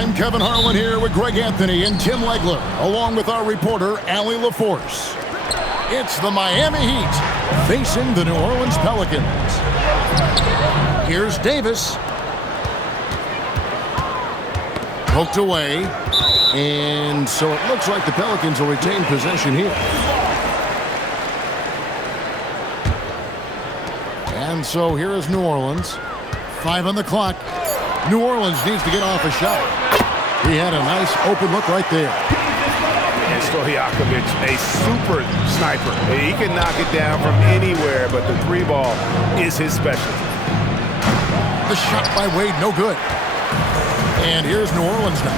I'm Kevin Harlan here with Greg Anthony and Tim Legler, along with our reporter, Allie LaForce. It's the Miami Heat facing the New Orleans Pelicans. Here's Davis. Poked away. And so it looks like the Pelicans will retain possession here. And so here is New Orleans. 5 on the clock. New Orleans needs to get off a shot. He had a nice open look right there. And Stoyakovic, a super sniper. He can knock it down from anywhere, but the three ball is his specialty. The shot by Wade, no good. And here's New Orleans now.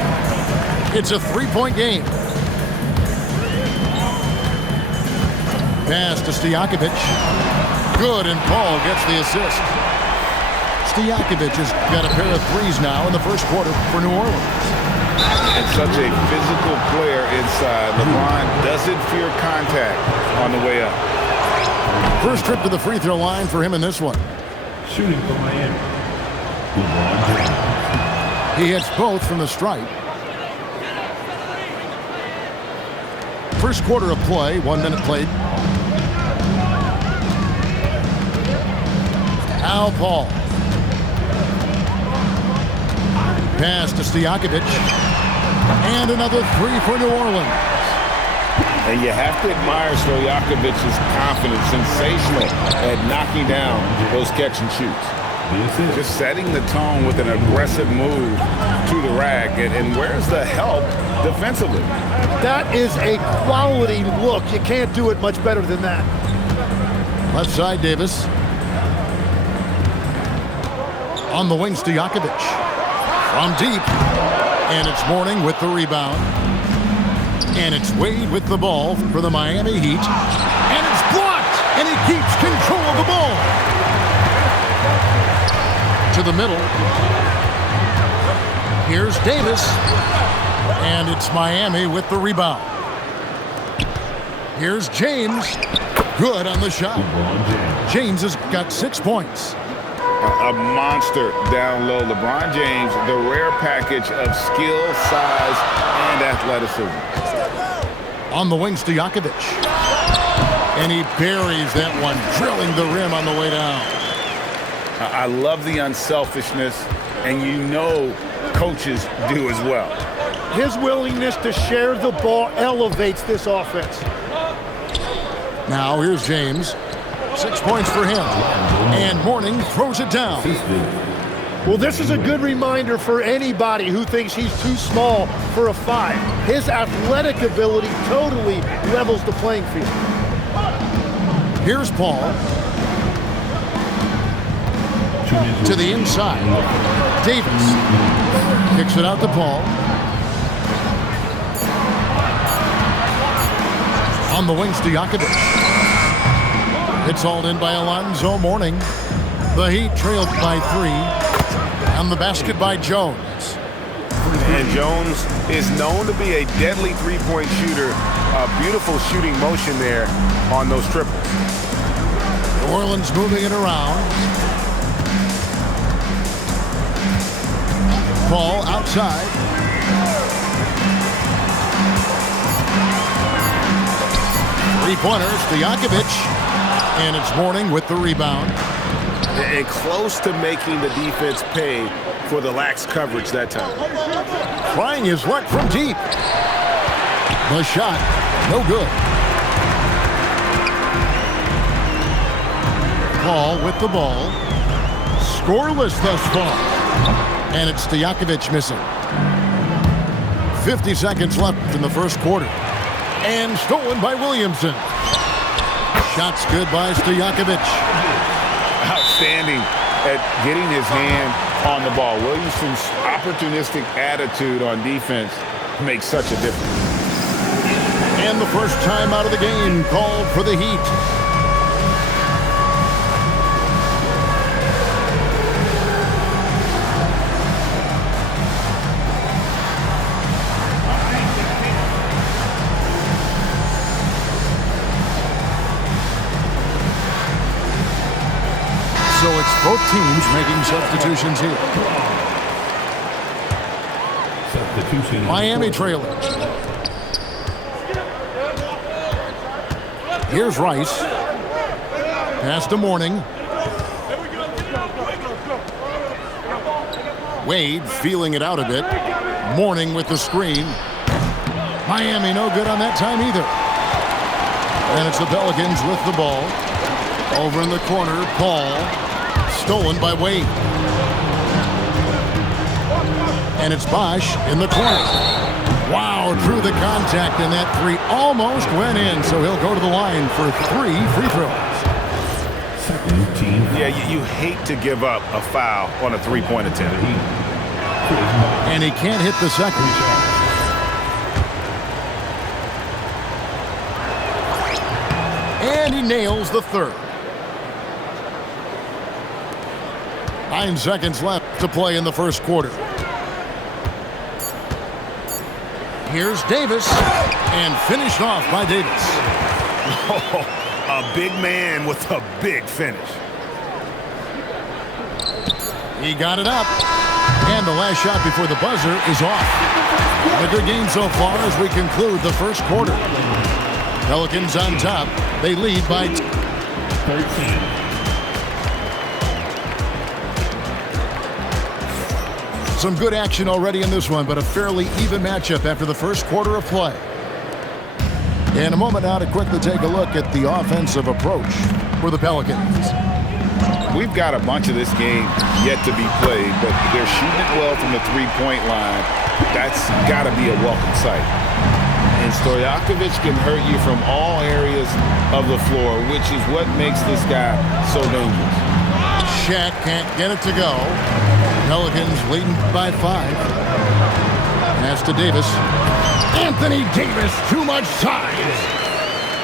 It's a three-point game. Pass to Stoyakovic. Good, and Paul gets the assist. Stoyakovic has got a pair of threes now in the first quarter for New Orleans. And such a physical player inside. LeBron doesn't fear contact on the way up. First trip to the free throw line for him in this one. Shooting for Miami. He hits both from the stripe. First quarter of play, 1 minute played. Now Paul. Pass to Stoyakovic. And another three for New Orleans. And you have to admire Stoyakovic's confidence, sensational at knocking down those catch and shoots. Just setting the tone with an aggressive move to the rack. And where's the help defensively? That is a quality look. You can't do it much better than that. Left side, Davis. On the wing, Stoyakovic. From deep. And it's Mourning with the rebound. And it's Wade with the ball for the Miami Heat. And it's blocked! And he keeps control of the ball. To the middle. Here's Davis. And it's Miami with the rebound. Here's James. Good on the shot. James has got 6 points. A monster down low. LeBron James, the rare package of skill, size, and athleticism. On the wing, Stoyakovic. And he buries that one, drilling the rim on the way down. I love the unselfishness, and you know coaches do as well. His willingness to share the ball elevates this offense. Now here's James. 6 points for him. And Mourning throws it down. Well, this is a good reminder for anybody who thinks he's too small for a 5. His athletic ability totally levels the playing field. Here's Paul. To the inside. Davis. Kicks it out to Paul. On the wing, Stoyakovic. It's hauled in by Alonzo Mourning. The Heat trailed by 3. And the basket by Jones. And Jones is known to be a deadly three-point shooter. A beautiful shooting motion there on those triples. New Orleans moving it around. Paul outside. Three-pointer, Stoyakovic. And it's Mourning with the rebound. And close to making the defense pay for the lax coverage that time. Trying his luck from deep. The shot, no good. Paul with the ball. Scoreless thus far. And it's Stoyakovic missing. 50 seconds left in the first quarter. And stolen by Williamson. Shots good by Stoyakovic. Outstanding at getting his hand on the ball. Williamson's opportunistic attitude on defense makes such a difference. And the first time out of the game called for the Heat. So it's both teams making substitutions here. Substitution. Miami trailing. Here's Rice. Pass to Mourning. Wade feeling it out a bit. Mourning with the screen. Miami no good on that time either. And it's the Pelicans with the ball. Over in the corner, Paul. Stolen by Wade. And it's Bosch in the corner. Wow, drew the contact, and that three almost went in, so he'll go to the line for 3 free throws. Yeah, you hate to give up a foul on a three-point attempt. And he can't hit the second. And he nails the third. 9 seconds left to play in the first quarter. Here's Davis, and finished off by Davis. Oh, a big man with a big finish. He got it up, and the last shot before the buzzer is off. A good game so far as we conclude the first quarter. Pelicans on top. They lead by 13. Some good action already in this one, but a fairly even matchup after the first quarter of play. In a moment now to quickly take a look at the offensive approach for the Pelicans. We've got a bunch of this game yet to be played, but they're shooting it well from the three-point line. That's got to be a welcome sight. And Stoyakovic can hurt you from all areas of the floor, which is what makes this guy so dangerous. Shaq can't get it to go. Pelicans leading by 5. Pass to Davis. Anthony Davis, too much size.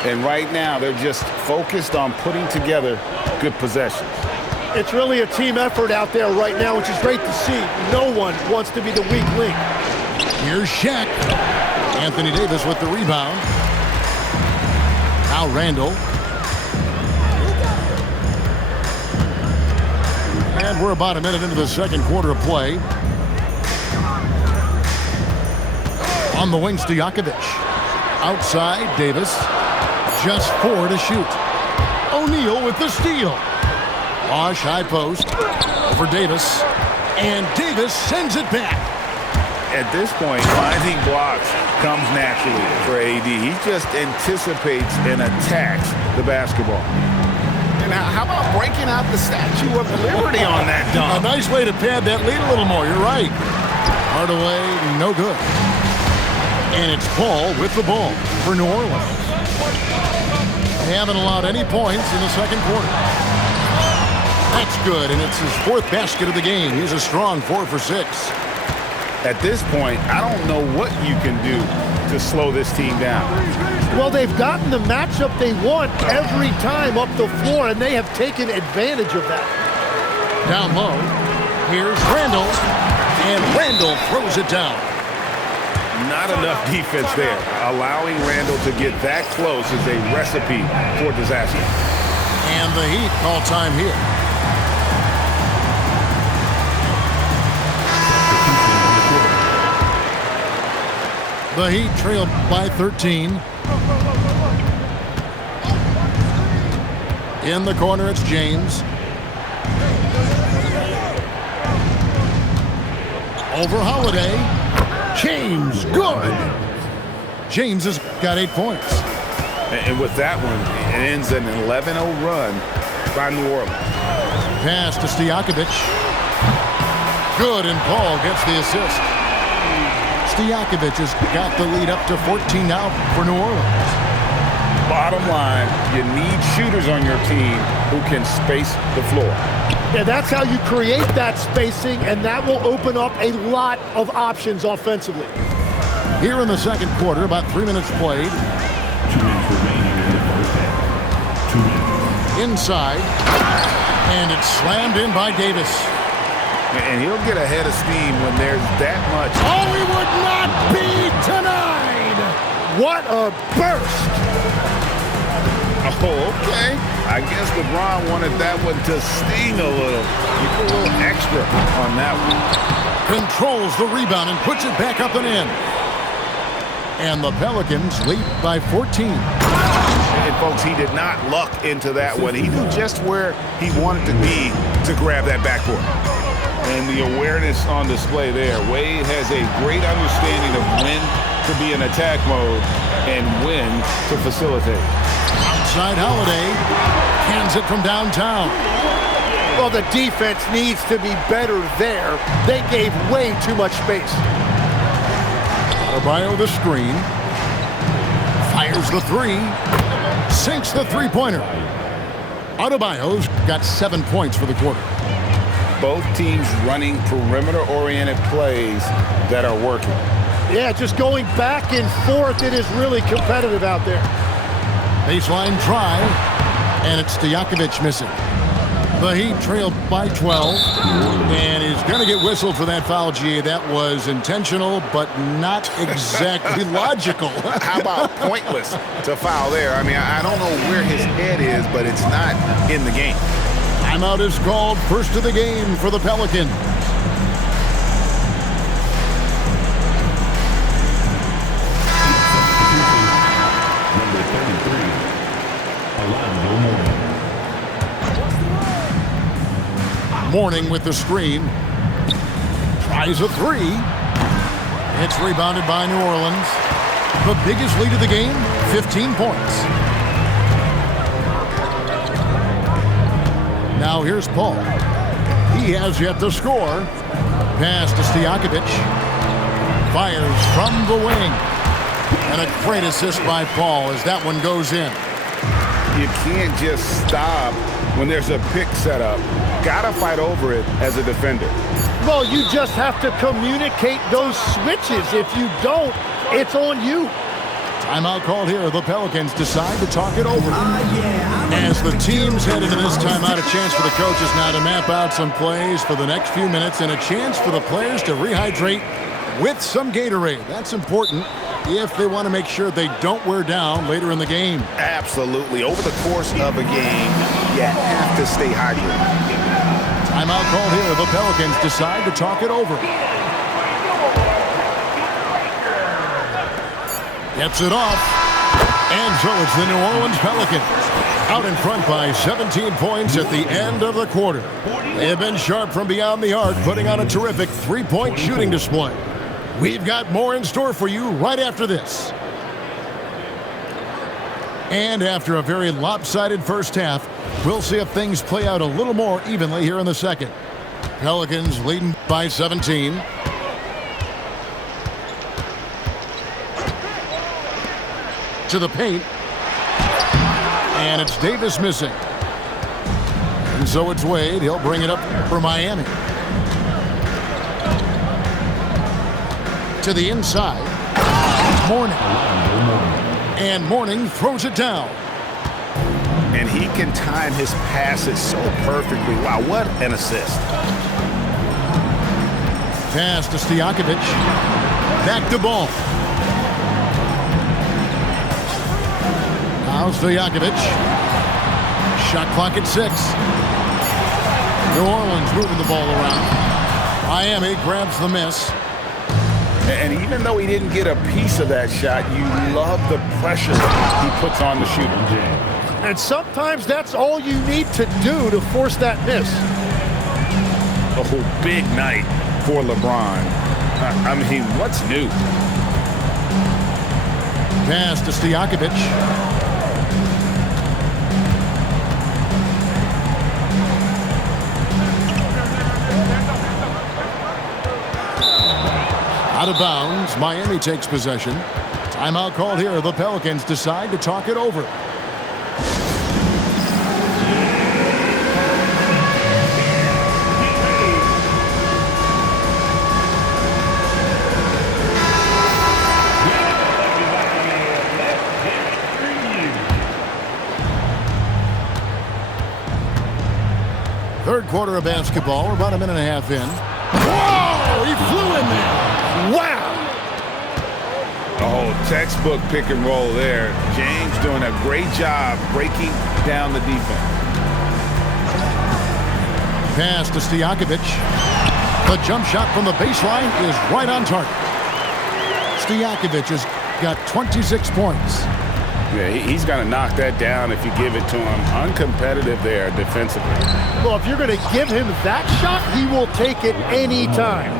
And right now, they're just focused on putting together good possessions. It's really a team effort out there right now, which is great to see. No one wants to be the weak link. Here's Shaq. Anthony Davis with the rebound. Now Randall. And we're about a minute into the second quarter of play. On the wing, Stojakovic. Outside, Davis. Just 4 to shoot. O'Neal with the steal. Bosch high post. Over Davis. And Davis sends it back. At this point, finding blocks comes naturally for AD. He just anticipates and attacks the basketball. Now, how about breaking out the Statue of Liberty on that dunk? A nice way to pad that lead a little more. You're right. Hardaway, no good. And it's Paul with the ball for New Orleans. They haven't allowed any points in the second quarter. That's good, and it's his 4th basket of the game. He's a strong 4 for 6. At this point, I don't know what you can do to slow this team down. Well, they've gotten the matchup they want every time up the floor, and they have taken advantage of that. Down low, here's Randall, and Randall throws it down. Not enough defense there. Allowing Randall to get that close is a recipe for disaster. And the Heat call time here. The Heat trail by 13. In the corner, it's James. Over Holiday. James, good. James has got 8 points. And with that one, it ends an 11-0 run by New Orleans. Pass to Stojakovic. Good, and Paul gets the assist. Stojakovic has got the lead up to 14 now for New Orleans. Bottom line, you need shooters on your team who can space the floor. Yeah, that's how you create that spacing, and that will open up a lot of options offensively. Here in the second quarter, about 3 minutes played. 2 minutes remaining in the first half. 2 minutes. Inside, and it's slammed in by Davis. And he'll get ahead of steam when there's that much. Oh, he would not be denied! What a burst! Oh, okay. I guess LeBron wanted that one to sting a little. You put a little extra on that one. controls the rebound and puts it back up and in. And the Pelicans lead by 14. And folks, he did not luck into that one. He knew just where he wanted to be to grab that backboard. And the awareness on display there. Wade has a great understanding of when to be in attack mode and when to facilitate. Outside Holiday cans it from downtown. Well, the defense needs to be better there. They gave way too much space. Adebayo the screen. Fires the three. Sinks the three-pointer. Adebayo's got 7 points for the quarter. Both teams running perimeter-oriented plays that are working. Yeah, just going back and forth. It is really competitive out there. Baseline drive, and it's Stojakovic missing. The Heat trailed by 12, and he's going to get whistled for that foul, GA. That was intentional, but not exactly logical. How about pointless to foul there? I mean, I don't know where his head is, but it's not in the game. Timeout is called, first of the game for the Pelicans. Number 33, Alonzo Mourning. Mourning with the screen. Tries a three. It's rebounded by New Orleans. The biggest lead of the game, 15 points. Now here's Paul. He has yet to score. Pass to Stojakovic. Fires from the wing. And a great assist by Paul as that one goes in. You can't just stop when there's a pick set up. Gotta fight over it as a defender. Well, you just have to communicate those switches. If you don't, it's on you. Timeout called here. The Pelicans decide to talk it over. As the teams head into this timeout, a chance for the coaches now to map out some plays for the next few minutes and a chance for the players to rehydrate with some Gatorade. That's important if they want to make sure they don't wear down later in the game. Absolutely. Over the course of a game, you have to stay hydrated. Timeout called here. The Pelicans decide to talk it over. Gets it off. And so it's the New Orleans Pelicans out in front by 17 points at the end of the quarter. They have been sharp from beyond the arc, putting on a terrific three-point shooting display. We've got more in store for you right after this. And after a very lopsided first half, we'll see if things play out a little more evenly here in the second. Pelicans leading by 17. To the paint. And it's Davis missing. And so it's Wade. He'll bring it up for Miami. To the inside. Mourning. And Mourning throws it down. And he can time his passes so perfectly. Wow, what an assist. Pass to Stojakovic. Back to ball. Now Stojakovic. Shot clock at 6. New Orleans moving the ball around. Miami grabs the miss. And even though he didn't get a piece of that shot, you love the pressure he puts on the shooter. And sometimes that's all you need to do to force that miss. Oh, big night for LeBron. I mean, what's new? Pass to Stojakovic. Out of bounds, Miami takes possession. Timeout called here. The Pelicans decide to talk it over. Third quarter of basketball. We're about a minute and a half in. Whoa! He flew in there. Wow! Oh, textbook pick and roll there. James doing a great job breaking down the defense. Pass to Stojakovic. The jump shot from the baseline is right on target. Stojakovic has got 26 points. Yeah, he's going to knock that down if you give it to him. Uncompetitive there defensively. Well, if you're going to give him that shot, he will take it any time.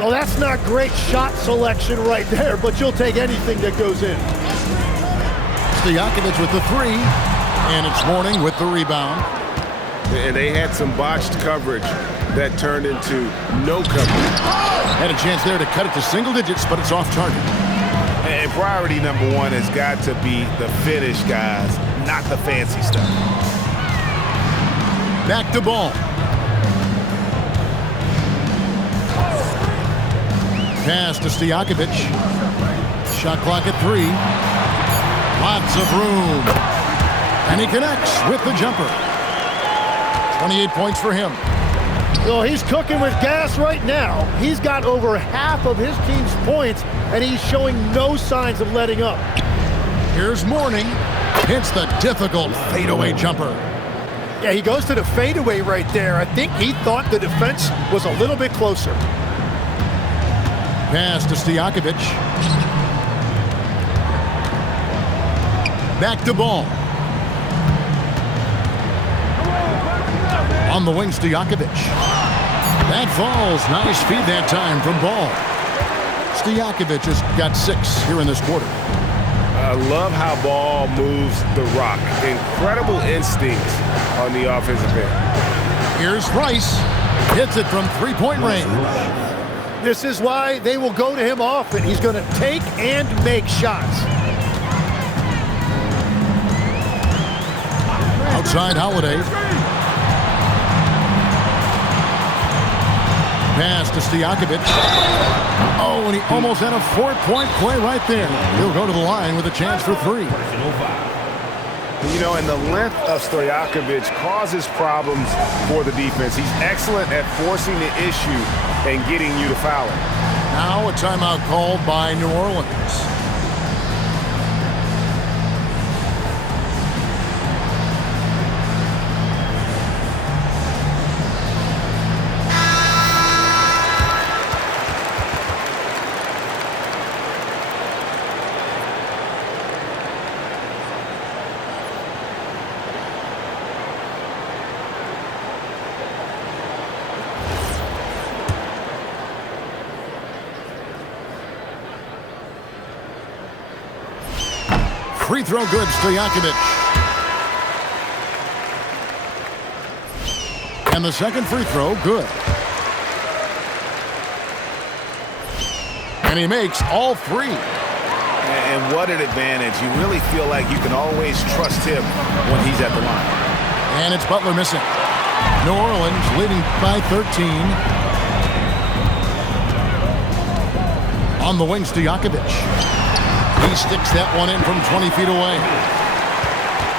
Well, that's not great shot selection right there, but you'll take anything that goes in. Stojakovic with the three, and it's Mourning with the rebound. And they had some botched coverage that turned into no coverage. Had a chance there to cut it to single digits, but it's off target. And priority number one has got to be the finish, guys, not the fancy stuff. Back to Ball. Pass to Stojakovic. Shot clock at 3. Lots of room. And he connects with the jumper. 28 points for him. Well, he's cooking with gas right now. He's got over half of his team's points, and he's showing no signs of letting up. Here's Mourning. Hits the difficult fadeaway jumper. Yeah, he goes to the fadeaway right there. I think he thought the defense was a little bit closer. Pass to Stojakovic. Back to Ball. On the wing, Stojakovic. That falls. Nice feed that time from Ball. Stojakovic has got 6 here in this quarter. I love how Ball moves the rock. Incredible instincts on the offensive end. Here's Rice. Hits it from three-point range. This is why they will go to him often. He's going to take and make shots. Outside Holiday. Pass to Stojakovic. Oh, and he almost had a 4-point play right there. He'll go to the line with a chance for 3. You know, and the length of Stojakovic causes problems for the defense. He's excellent at forcing the issue and getting you to foul him. Now a timeout called by New Orleans. Free throw good, Stojakovic. And the second free throw, good. And he makes all 3. And what an advantage. You really feel like you can always trust him when he's at the line. And it's Butler missing. New Orleans leading by 13. On the wing, Stojakovic. He sticks that one in from 20 feet away.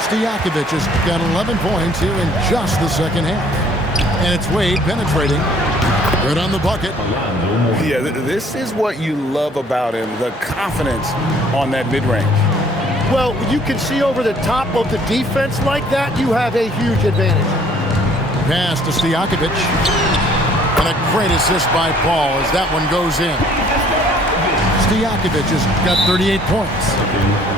Stojakovic has got 11 points here in just the second half. And it's Wade penetrating. Good on the bucket. Yeah, this is what you love about him, the confidence on that mid-range. Well, you can see over the top of the defense like that, you have a huge advantage. Pass to Stojakovic. And a great assist by Paul as that one goes in. Stojakovic has got 38 points.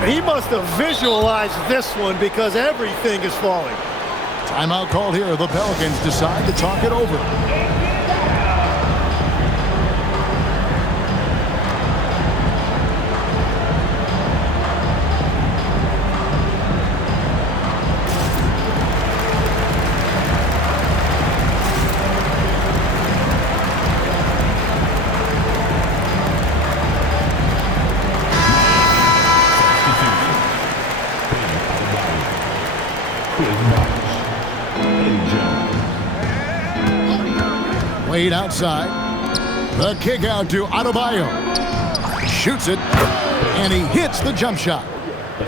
He must have visualized this one because everything is falling. Timeout called here. The Pelicans decide to talk it over. Wade outside. The kick out to Adebayo. Shoots it, and he hits the jump shot.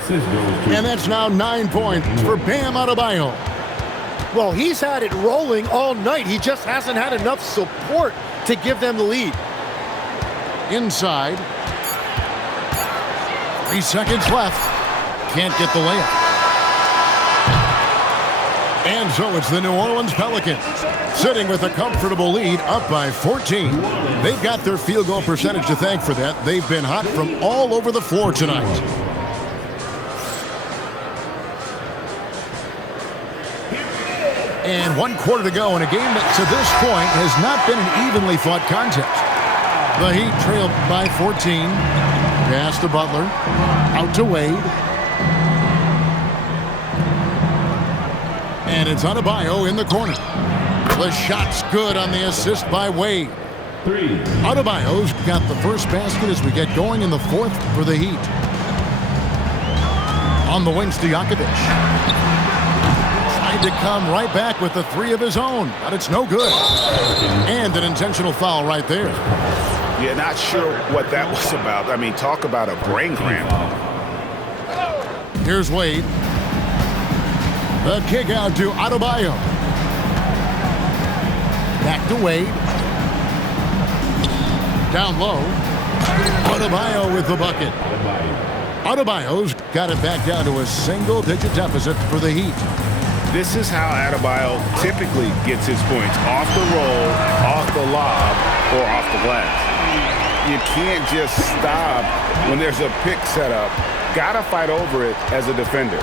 And that's now 9 points for Bam Adebayo. Well, he's had it rolling all night. He just hasn't had enough support to give them the lead. Inside. 3 seconds left. Can't get the layup. And so it's the New Orleans Pelicans Sitting with a comfortable lead, up by 14. They've got their field goal percentage to thank for that. They've been hot from all over the floor tonight. And 1 quarter to go in a game that to this point has not been an evenly fought contest. The Heat trailed by 14. Pass to Butler. Out to Wade. And it's Adebayo in the corner. The shot's good on the assist by Wade. Adebayo's got the first basket as we get going in the fourth for the Heat. On the wing, Stojakovic. Tried to come right back with the three of his own, but it's no good. And an intentional foul right there. Yeah, not sure what that was about. I mean, talk about a brain cramp. Here's Wade. The kick out to Adebayo. Back to Wade. Down low. Adebayo with the bucket. Adebayo's got it back down to a single-digit deficit for the Heat. This is how Adebayo typically gets his points. Off the roll, off the lob, or off the glass. You can't just stop when there's a pick set up. Gotta fight over it as a defender.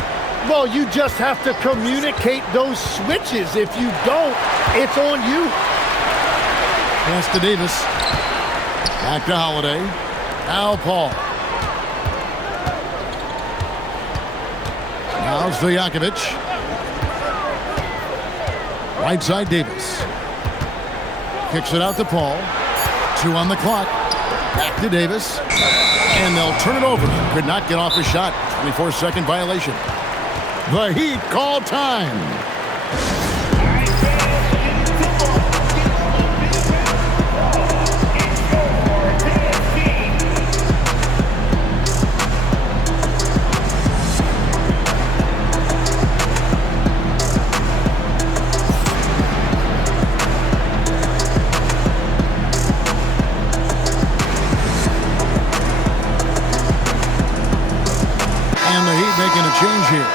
Well, you just have to communicate those switches. If you don't, it's on you. Pass to Davis. Back to Holiday. Now Paul. Now Stojakovic. Right side Davis. Kicks it out to Paul. 2 on the clock. Back to Davis. And they'll turn it over. Could not get off a shot. 24-second violation. The Heat call time. And the Heat making a change here.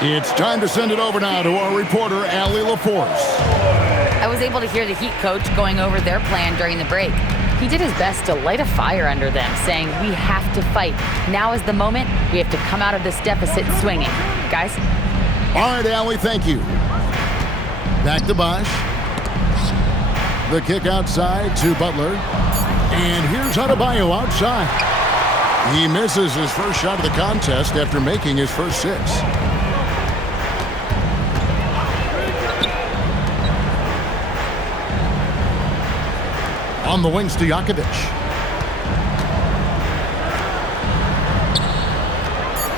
It's time to send it over now to our reporter, Allie LaForce. I was able to hear the Heat coach going over their plan during the break. He did his best to light a fire under them, saying, we have to fight. Now is the moment. We have to come out of this deficit swinging. Guys? All right, Allie, thank you. Back to Bosch. The kick outside to Butler. And here's Adebayo outside. He misses his first shot of the contest after making his first 6. On the wing, Stojakovic.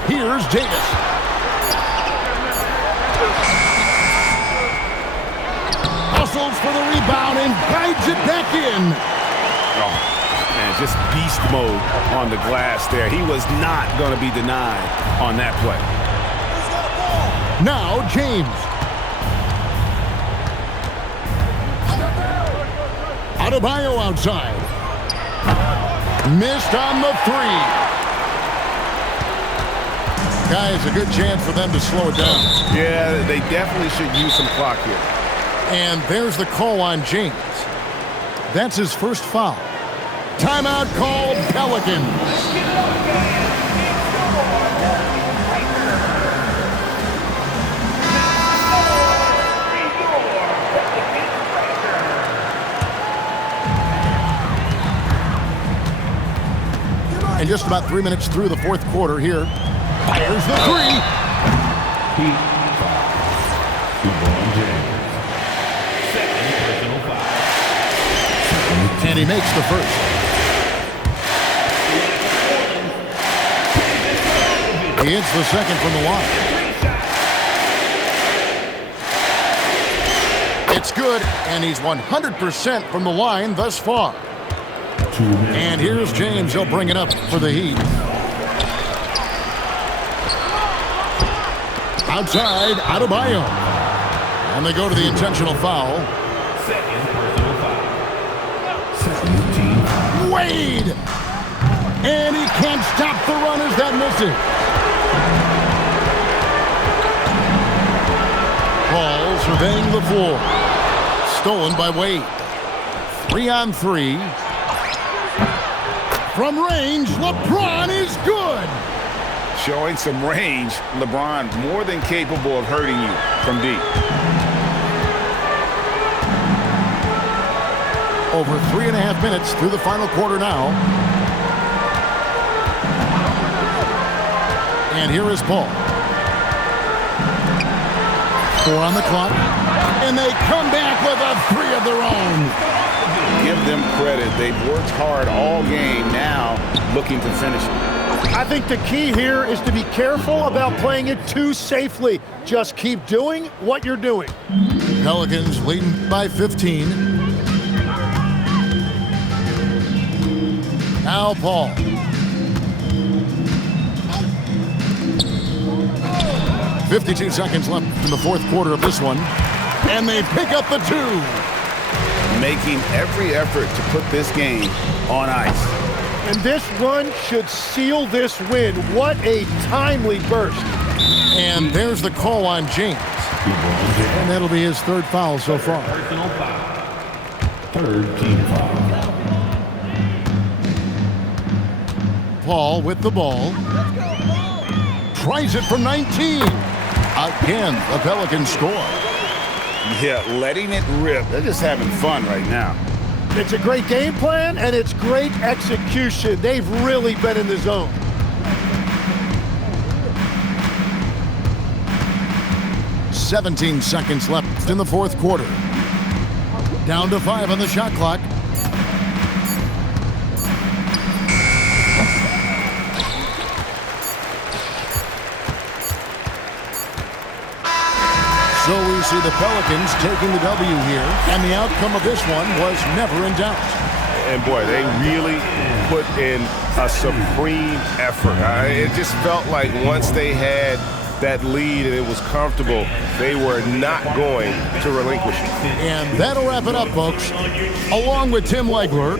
Here's Davis. Hustles for the rebound and guides it back in. Oh, man, just beast mode on the glass there. He was not going to be denied on that play. Now James. Adebayo outside. Missed on the 3. Guys, a good chance for them to slow it down. Yeah, they definitely should use some clock here. And there's the call on James. That's his first foul. Timeout called Pelicans. And just about 3 minutes through the fourth quarter here. Fires the 3. Heat foul. LeBron James. Second personal foul. And he makes the first. He hits the second from the line. It's good, and he's 100% from the line thus far. And here's James. He'll bring it up for the Heat. Outside, Adebayo. And they go to the intentional foul. Second personal foul. Wade! And he can't stop the run as that misses. Paul surveying the floor. stolen by Wade. 3-on-3. From range, LeBron is good. Showing some range, LeBron more than capable of hurting you from deep. Over 3.5 minutes through the final quarter now. And here is Paul. 4 on the clock. And they come back with a 3 of their own. Give them credit. They've worked hard all game, now looking to finish it. I think the key here is to be careful about playing it too safely. Just keep doing what you're doing. Pelicans leading by 15. Now Paul. .52 seconds left in the fourth quarter of this one. And they pick up the 2. Making every effort to put this game on ice. And this run should seal this win. What a timely burst. And there's the call on James. And that'll be his 3rd foul so far. Personal foul. 3rd team foul. Paul with the ball. Tries it from 19. Again, the Pelicans score. Yeah, letting it rip. They're just having fun right now. It's a great game plan, and it's great execution. They've really been in the zone. .17 seconds left in the fourth quarter. Down to 5 on the shot clock. So we see the Pelicans taking the W here, and the outcome of this one was never in doubt. And boy, they really put in a supreme effort. It just felt like once they had that lead and it was comfortable, they were not going to relinquish it. And that'll wrap it up, folks. Along with Tim Legler,